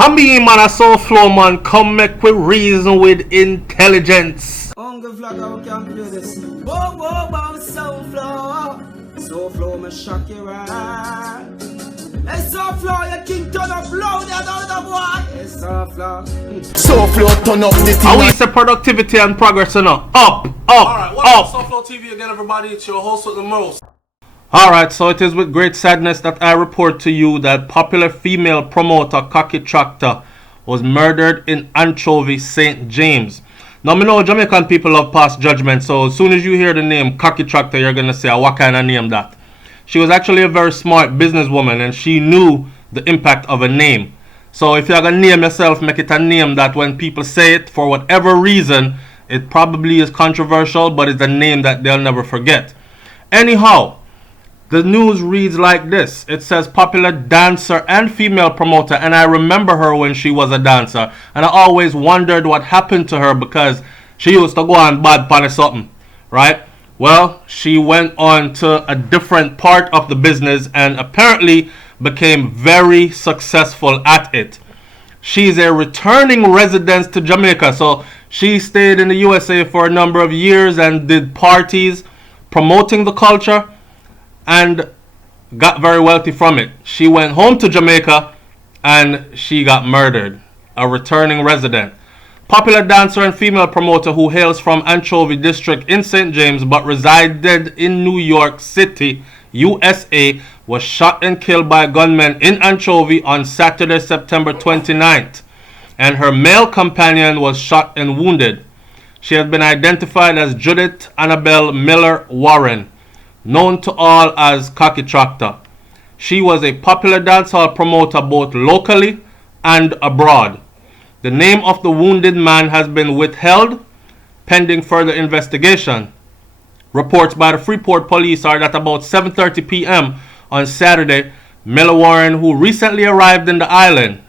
I mean, man, a SouFLo, man, come make we reason with intelligence. Uncle Vlogger, we can play this. Whoa, whoa, whoa, SouFLo. SouFLo, me shock you right. Hey, SouFLo, you king turn up loud, you don't know what. Hey, SouFLo. SouFLo, turn up the thing. I we say productivity and progress, you know. Up. Alright, welcome to SouFLoTV again, everybody. It's your host with the most. Alright, so it is with great sadness that I report to you that popular female promoter Cocky Tractor was murdered in Anchovy, St. James. Now, I know Jamaican people love pass judgment, so as soon as you hear the name Cocky Tractor, you're going to say, what kind of name that? She was actually a very smart businesswoman, and she knew the impact of a name. So if you're going to name yourself, make it a name that when people say it, for whatever reason, it probably is controversial, but it's a name that they'll never forget. Anyhow, the news reads like this. It says popular dancer and female promoter, and I remember her when she was a dancer, and I always wondered what happened to her because she used to go on bad pan or something, right? Well, she went on to a different part of the business and apparently became very successful at it. She's a returning resident to Jamaica, so she stayed in the USA for a number of years and did parties promoting the culture and got very wealthy from it. She went home to Jamaica and she got murdered. A returning resident. Popular dancer and female promoter who hails from Anchovy District in St. James but resided in New York City, USA, was shot and killed by gunmen in Anchovy on Saturday, September 29th. And her male companion was shot and wounded. She has been identified as Judith Annabelle Miller Warren, known to all as Cocky Tractor. She was a popular dancehall promoter both locally and abroad. The name of the wounded man has been withheld pending further investigation. Reports by the Freeport police are that about 7:30 p.m. on Saturday, Miller Warren, who recently arrived in the island,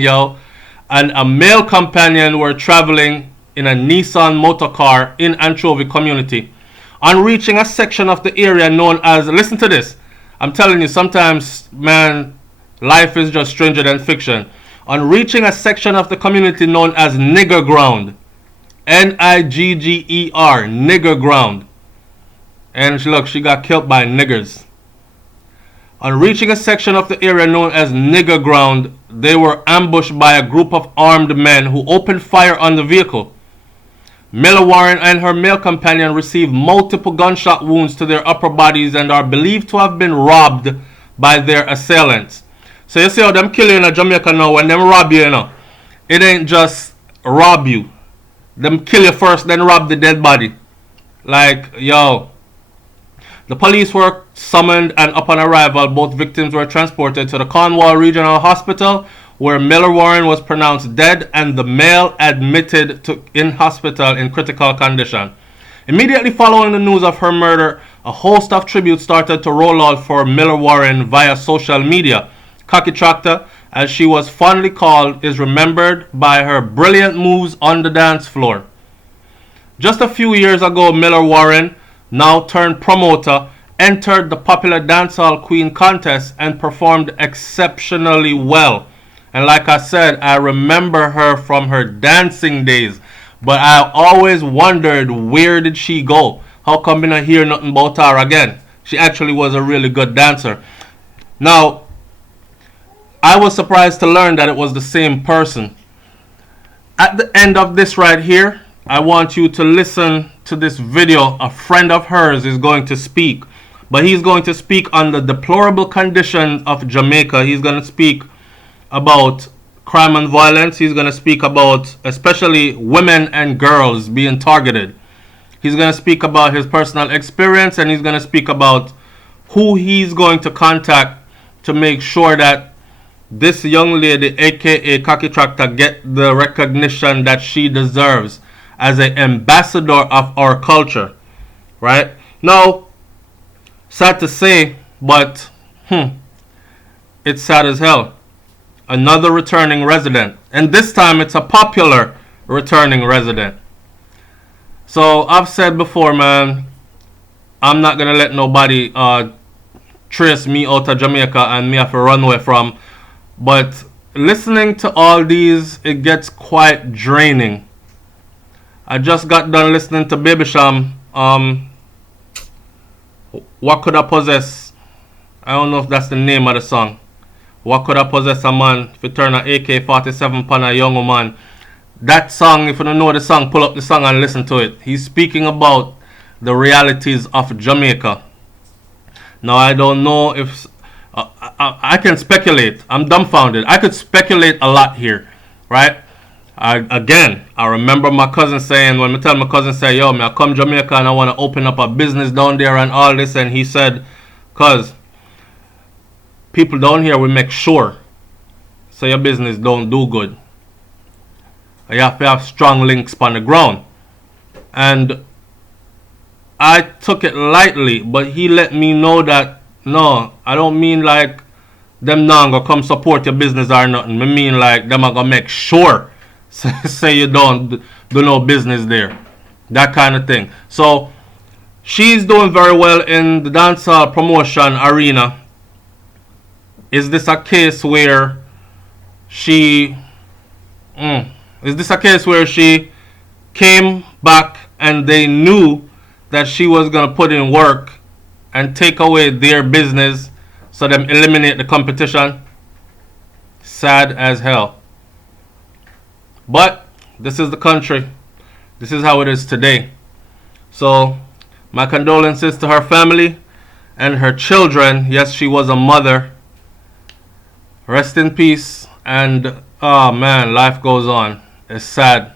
yo, and a male companion were traveling in a Nissan motor car in Anchovy community. On reaching a section of the area known as, listen to this, I'm telling you, sometimes, man, life is just stranger than fiction. On reaching a section of the community known as Nigger Ground, Nigger, Nigger Ground, and look, she got killed by niggers. On reaching a section of the area known as Nigger Ground, they were ambushed by a group of armed men who opened fire on the vehicle. Miller Warren and her male companion received multiple gunshot wounds to their upper bodies and are believed to have been robbed by their assailants. So you see how them kill you in Jamaica now, when them rob you, you know, it ain't just rob you. Them kill you first, then rob the dead body. Like, yo. The police were summoned and upon arrival, both victims were transported to the Cornwall Regional Hospital, where Miller Warren was pronounced dead and the male admitted in hospital in critical condition. Immediately following the news of her murder, a host of tributes started to roll out for Miller Warren via social media. Cocky Tractor, as she was fondly called, is remembered by her brilliant moves on the dance floor. Just a few years ago, Miller Warren, now turned promoter, entered the popular dancehall queen contest and performed exceptionally well. And like I said, I remember her from her dancing days. But I always wondered, where did she go? How come I don't hear nothing about her again? She actually was a really good dancer. Now, I was surprised to learn that it was the same person. At the end of this right here, I want you to listen to this video. A friend of hers is going to speak. But he's going to speak on the deplorable condition of Jamaica. He's going to speak about crime and violence. He's going to speak about especially women and girls being targeted. He's going to speak about his personal experience, and he's going to speak about who he's going to contact to make sure that this young lady, aka Cocky Tractor, get the recognition that she deserves as an ambassador of our culture. Right? Now, sad to say, but it's sad as hell. Another returning resident, and this time it's a popular returning resident. So I've said before, man, I'm not gonna let nobody trace me out of Jamaica and me have to run away from But listening to all these, it gets quite draining. I just got done listening to Baby Sham. What could I possess? I don't know if that's the name of the song. What could I possess a man if you turn an AK-47 upon a young woman? That song, if you don't know the song, pull up the song and listen to it. He's speaking about the realities of Jamaica. Now, I don't know if... I can speculate. I'm dumbfounded. I could speculate a lot here, right? I remember my cousin saying, when I tell my cousin, say, yo, I come Jamaica and I want to open up a business down there and all this. And he said, cuz, people down here will make sure so your business don't do good. You have to have strong links on the ground. And I took it lightly, but he let me know that, no, I don't mean like them now gonna come support your business or nothing. I mean like them are gonna make sure say you don't do no business there. That kind of thing. So she's doing very well in the dancehall promotion arena. Is this a case where she came back and they knew that she was going to put in work and take away their business so them eliminate the competition? Sad as hell. But this is the country. This is how it is today. So my condolences to her family and her children. Yes, she was a mother. Rest in peace. And oh man, life goes on. It's sad.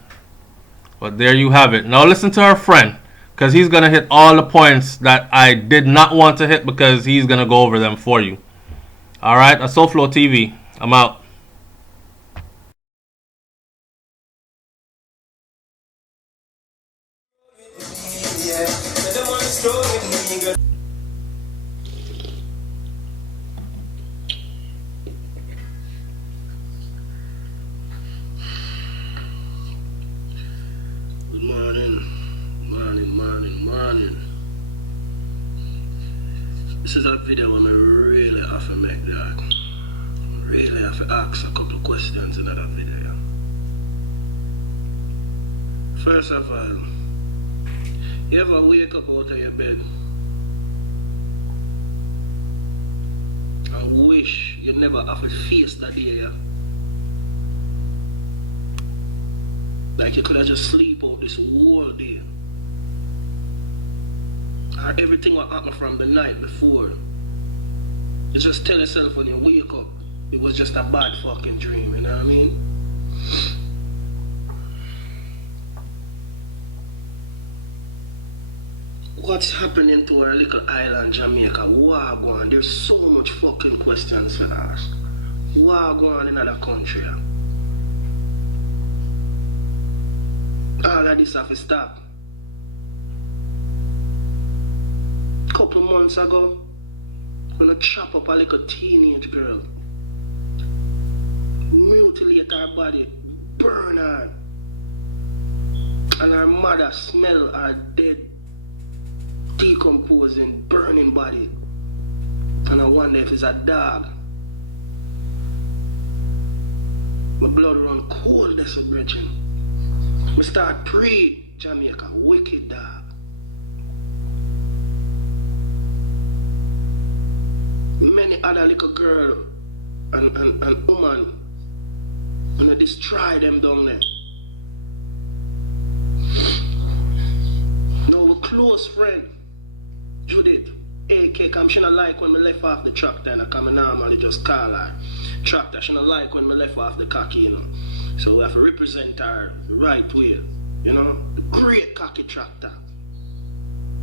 But there you have it. Now listen to her friend, because he's going to hit all the points that I did not want to hit, because he's going to go over them for you. Alright, that's SouFLoTV. I'm out. Good morning. This is a video where I really have to make that. Really have to ask a couple of questions in that video. First of all, you ever wake up out of your bed and wish you never have to face that day, yeah? Like you could have just sleep out this whole day. Or everything what happened from the night before. You just tell yourself when you wake up, it was just a bad fucking dream, you know what I mean? What's happening to our little island, Jamaica? What go on? There's so much fucking questions to ask. What go on in other country? All of this have to stop. Couple months ago, when I chop up a little teenage girl, mutilate her body, burn her, and her mother smell her dead, decomposing, burning body, and I wonder if it's a dog. My blood run cold, that's a bridging. We start pre-Jamaica, wicked dog. Many other little girl and woman, and I destroy them down there. Now a close friend, Judith, AK, come she not like when me left off the tractor and I come normally just call her tractor. She not like when me left off the cocky, you know. So we have to represent her right way, you know. The great cocky tractor.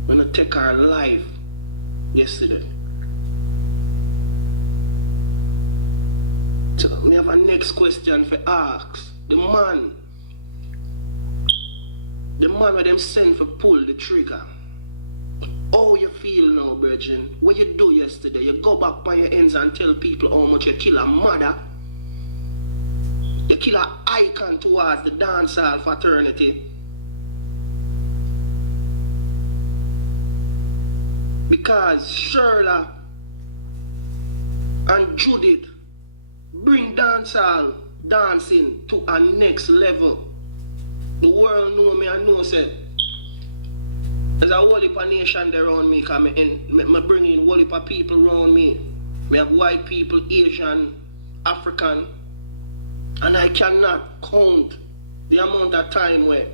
When I take her life yesterday. So we have a next question for ask. The man where them send for pull the trigger. How you feel now, Virgin? What you do yesterday? You go back by your ends and tell people how much you kill a mother. You kill an icon towards the dancehall fraternity. Because Shirley and Judith bring dancehall dancing to a next level. The world know me and know said there's a whole heap of nation there around me, because I bring in a whole heap of people around me. We have white people, Asian, African, and I cannot count the amount of time where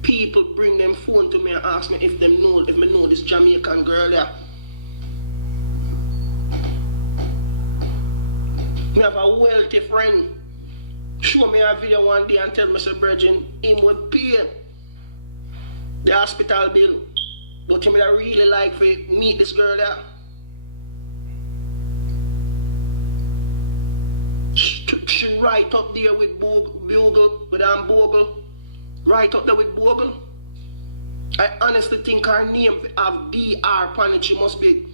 people bring them phone to me and ask me if me know this Jamaican girl there. Me have a wealthy friend show me a video one day and tell me, say, Bridget, him would pay the hospital bill, but him would really like to meet this girl there. She right up there with Bugle, with Bogle, right up there with Bogle. I honestly think her name have DR on it. She must be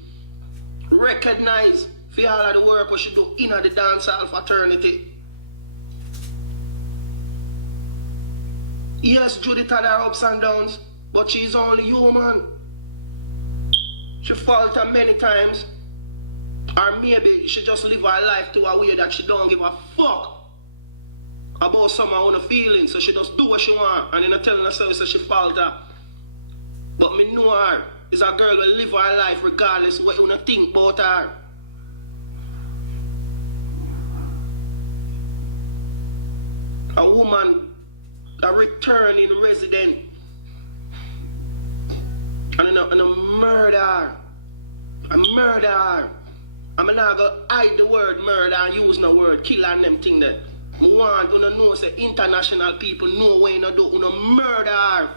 recognized for all of the work what she do in the dancehall fraternity. Yes, Judith had her ups and downs, but she's only human. She falter many times. Or maybe she just live her life to a way that she don't give a fuck about someone on feelings, so she just do what she want and then telling herself that she falter. But me know her is a girl who live her life regardless of what you think about her. A woman, a returning resident, and a murder. A murder. I'm not going to hide the word murder and use no word killer and them thing there. I want to know say international people know when you do murder.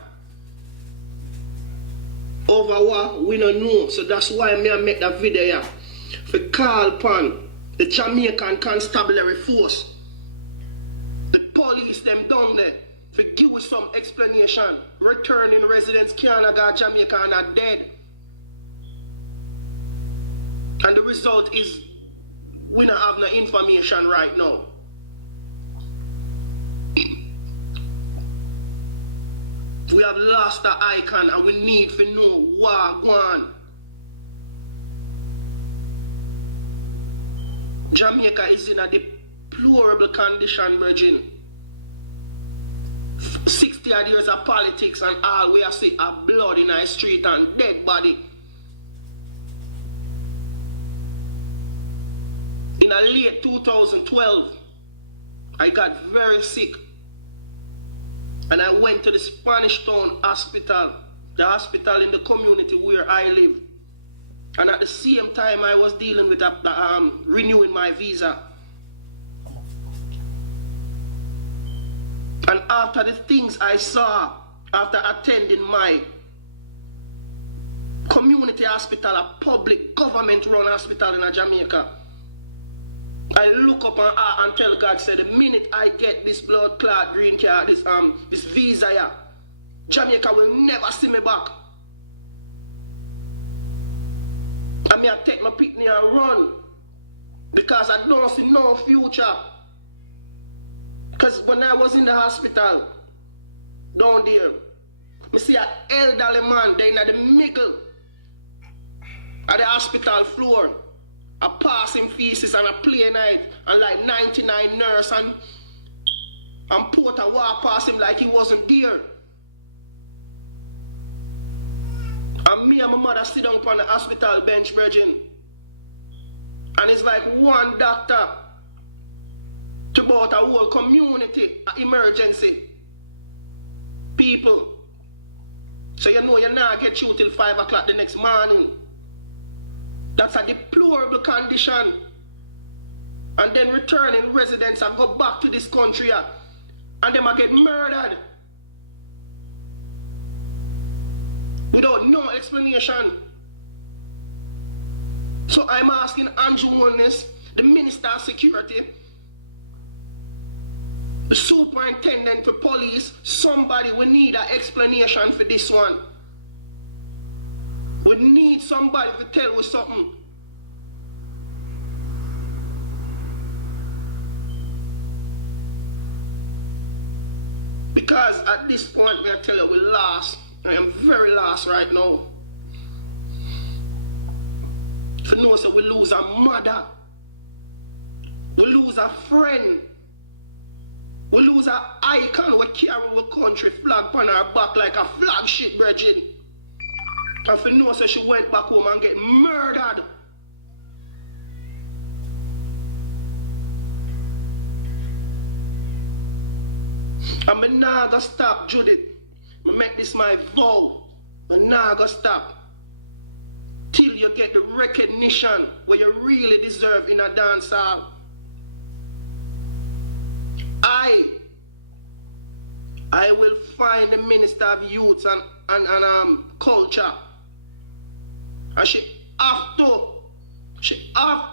Over what we don't know. So that's why I make that video here. For call upon the Jamaican constabulary force. The police them down there. For give us some explanation. Returning residents can't go Jamaica and are dead. And the result is we don't have no information right now. We have lost the icon and we need to know what going on. Jamaica is in a deplorable condition, Virgin. 60 odd years of politics and all we see are blood in our street and dead body. In a late 2012, I got very sick and I went to the Spanish Town Hospital, the hospital in the community where I live. And at the same time I was dealing with renewing my visa. And after the things I saw after attending my community hospital, a public government run hospital in Jamaica, I look up and tell God, say the minute I get this blood clot green card, this visa here, Jamaica will never see me back. And I take my picnic and run because I don't see no future. Because when I was in the hospital down there, I see an elderly man there in the middle of the hospital floor. A passing feces and a play night and like 99 nurse and porter walk past him like he wasn't there. And me and my mother sit down on the hospital bench, Virgin. And it's like one doctor to about a whole community emergency. People. So you know you're not get you till 5 o'clock the next morning. That's a deplorable condition. And then returning residents and go back to this country and them get murdered without no explanation. So I'm asking Andrew Holness, the Minister of Security, the Superintendent for Police, somebody, we need an explanation for this one. We need somebody to tell us something. Because at this point, I tell you, we lost. I am very lost right now. For no, so we lose a mother. We lose a friend. We lose an icon. We carry our country flag on our back like a flagship, brethren. And if you know, so she went back home and get murdered. And I'm not gonna stop, Judith. I make this my vow. I'm not gonna stop till you get the recognition where you really deserve in a dance hall. I will find the Minister of Youth and Culture. And she have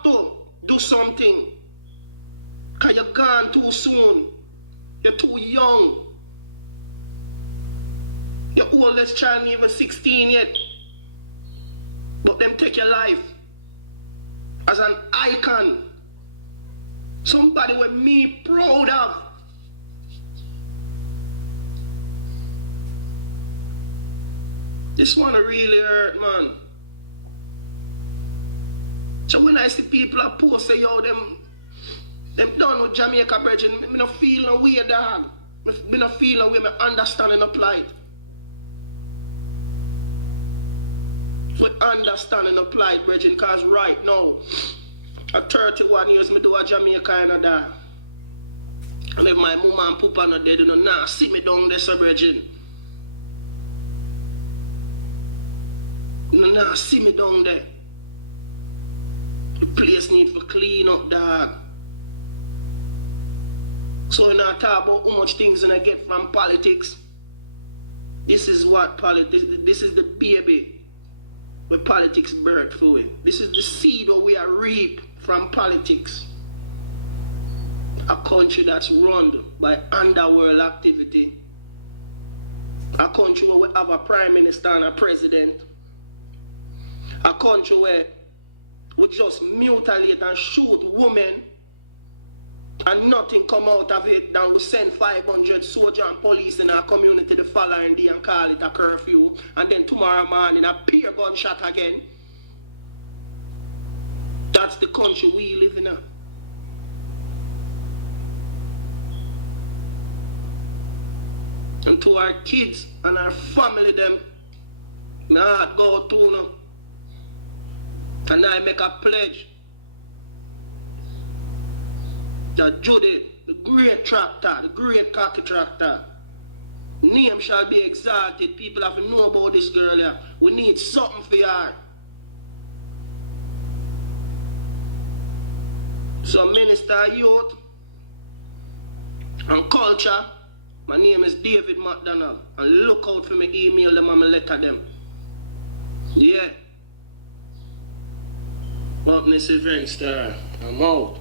to do something. Because you're gone too soon. You're too young. Your oldest child ain't even 16 yet. But them take your life as an icon. Somebody with me proud of. This one really hurt, man. So when I see people are post say, yo, them done with Jamaica, brethren, I don't feel no way, dog. I don't feel no way, I understand the plight. We understand the plight, brethren, because right now, at 31 years, I do a Jamaica and that. And if my mama and papa not dead, you know, nah, see me down there, so brethren. You know, see me down there. The place need to clean up, dog. So when I talk about how much things I get from politics, this is what politics, this is the baby where politics birth for it. This is the seed that we are reap from politics. A country that's run by underworld activity. A country where we have a prime minister and a president. A country where we just mutilate and shoot women and nothing come out of it. Then we send 500 soldiers and police in our community the following day and call it a curfew. And then tomorrow morning a peer gunshot again. That's the country we live in now. And to our kids and our family them, my heart go to them. And I make a pledge that Judy, the great tractor, the great cocky tractor, name shall be exalted. People have to know about this girl here. We need something for her. So Minister of Youth and Culture, my name is David McDonald. And look out for me email them and me letter them. Yeah. Up, Mr. Very Star. I'm out.